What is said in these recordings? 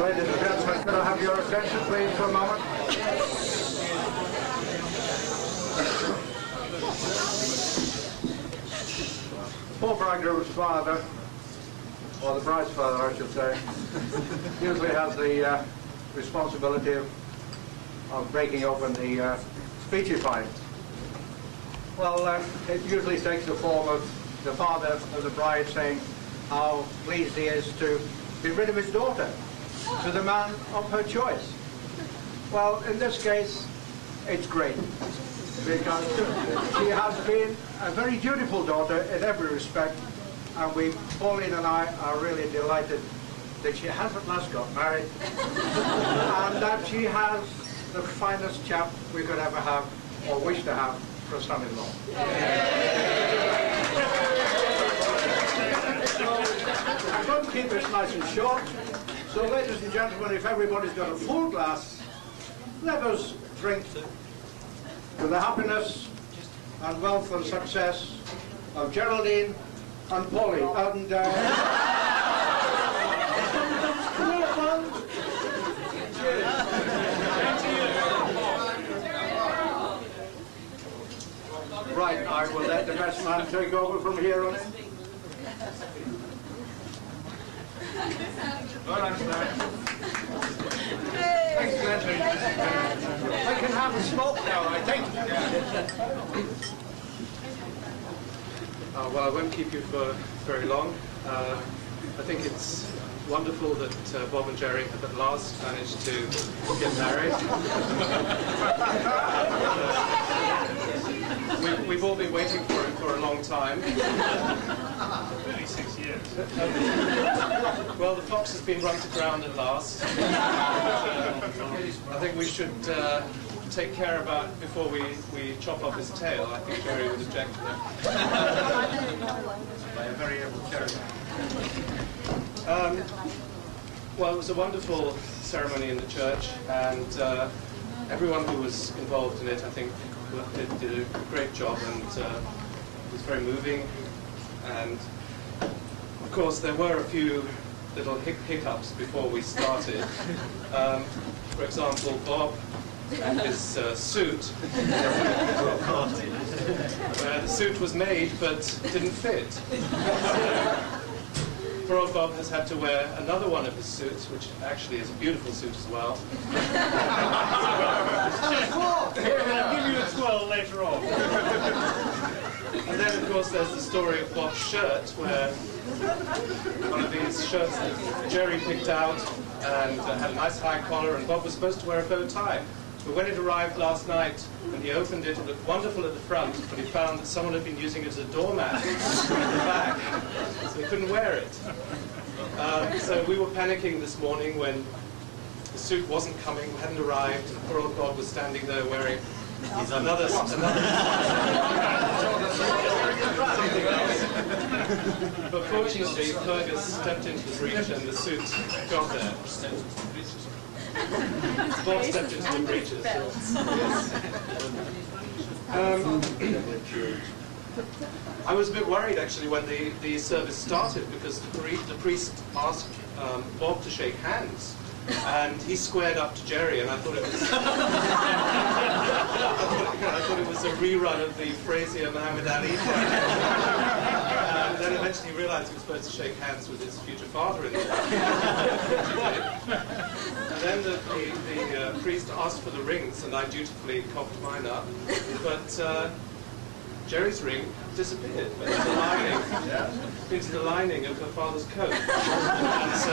Ladies and gentlemen, could I have your attention please for a moment? Poor bridegroom's father, or the bride's father I should say, usually has the responsibility of breaking open the speechifying. Well, it usually takes the form of the father of the bride saying how pleased he is to be rid of his daughter to the man of her choice. Well, in this case, it's great, because she has been a very dutiful daughter in every respect, and Pauline and I are really delighted that she has at last got married, and that she has the finest chap we could ever have, or wish to have, for a son-in-law. I'm going to keep this nice and short, so ladies and gentlemen, if everybody's got a full glass, let us drink to the happiness and wealth and success of Geraldine and Pauline. And right, I will let the best man take over from here on in. Well done, sir. Thanks, Glenn. I can have a smoke now, I think. Well, I won't keep you for very long. I think it's wonderful that Bob and Gerry have at last managed to get married. We've all been waiting for it for a long time. 36 years. Well, the fox has been run to ground at last. I think we should take care about before we chop off his tail. I think Gerry would object to that. By a very able Gerry. Well, it was a wonderful ceremony in the church, and everyone who was involved in it, I think, did a great job, and it was very moving. And of course, there were a few little hiccups before we started. For example, Bob and his suit. The suit was made but didn't fit. Poor old Bob has had to wear another one of his suits, which actually is a beautiful suit as well. I'll give you a twirl later on. And then, of course, there's the story of Bob's shirt, where one of these shirts that Gerry picked out and had a nice high collar, and Bob was supposed to wear a bow tie. But when it arrived last night, and he opened it, it looked wonderful at the front, but he found that someone had been using it as a doormat at the back, so he couldn't wear it. So we were panicking this morning when the suit wasn't coming, hadn't arrived, and poor old Bob was standing there wearing another something else. But fortunately, Fergus stepped into the breach and the suit got there. Bob stepped into the breaches. I was a bit worried actually when the service started, because the priest asked Bob to shake hands, and he squared up to Gerry, and I thought it was a rerun of the Frazier Muhammad Ali fight. And then eventually he realized he was supposed to shake hands with his future father-in-law. And then the priest asked for the rings, and I dutifully cocked mine up. But Gerry's ring disappeared into the lining of her father's coat. And so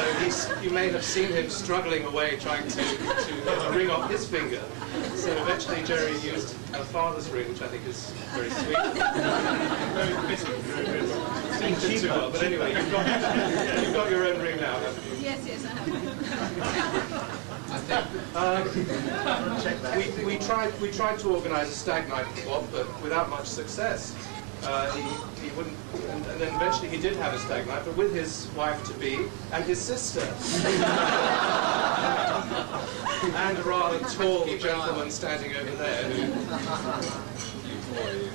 you may have seen him struggling away trying to get a ring off his finger. So eventually Gerry used her father's ring, which I think is very sweet. Didn't do too well, but anyway, you've got your own ring now, haven't you? Yes, I have. We tried to organise a stag night for Bob, but without much success. He wouldn't, and then eventually he did have a stag night, but with his wife-to-be and his sister. And a rather tall gentleman standing over there.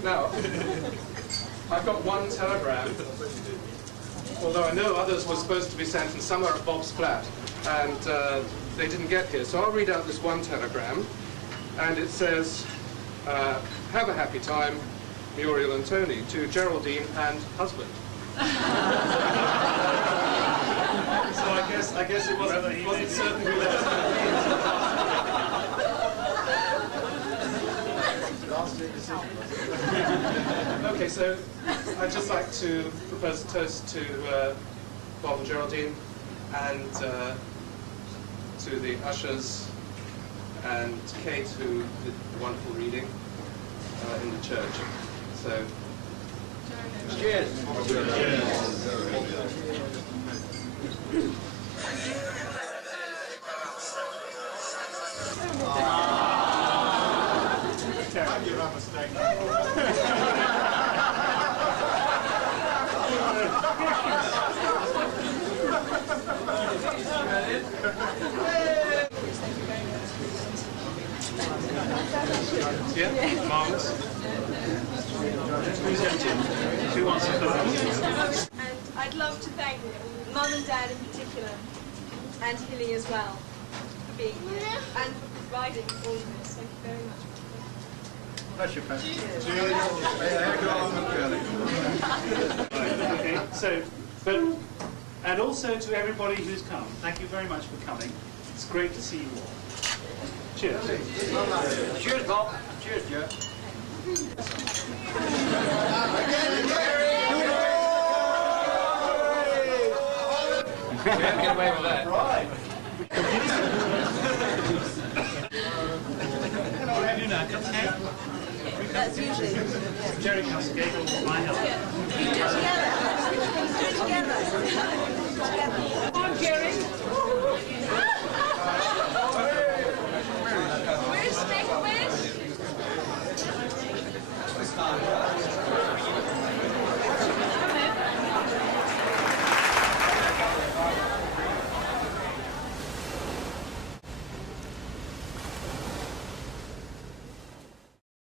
Now, I've got one telegram, although I know others were supposed to be sent, and some are at Bob's flat, and they didn't get here. So I'll read out this one telegram, and it says, have a happy time, Muriel and Tony, to Geraldine and husband. So I guess it wasn't certain who that was. Okay, so I'd just like to propose a toast to Bob and Geraldine, and to the ushers, and Kate, who did a wonderful reading in the church. So, Cheers. yeah, marvellous. Who wants to go? And I'd love to thank Mum and Dad in particular, and Hilly as well, for being here and for providing all of this. Thank you very much. Bless you, Pat. Cheers. Okay, so, and also to everybody who's come, thank you very much for coming. It's great to see you all. Cheers. Cheers, Bob. Cheers, Joe. Can't get away with that. Right. What do we do now? Cut the cake? That's usually. Gerry cuts the cake, or my help? Do it together. Do it together. Come on, Gerry.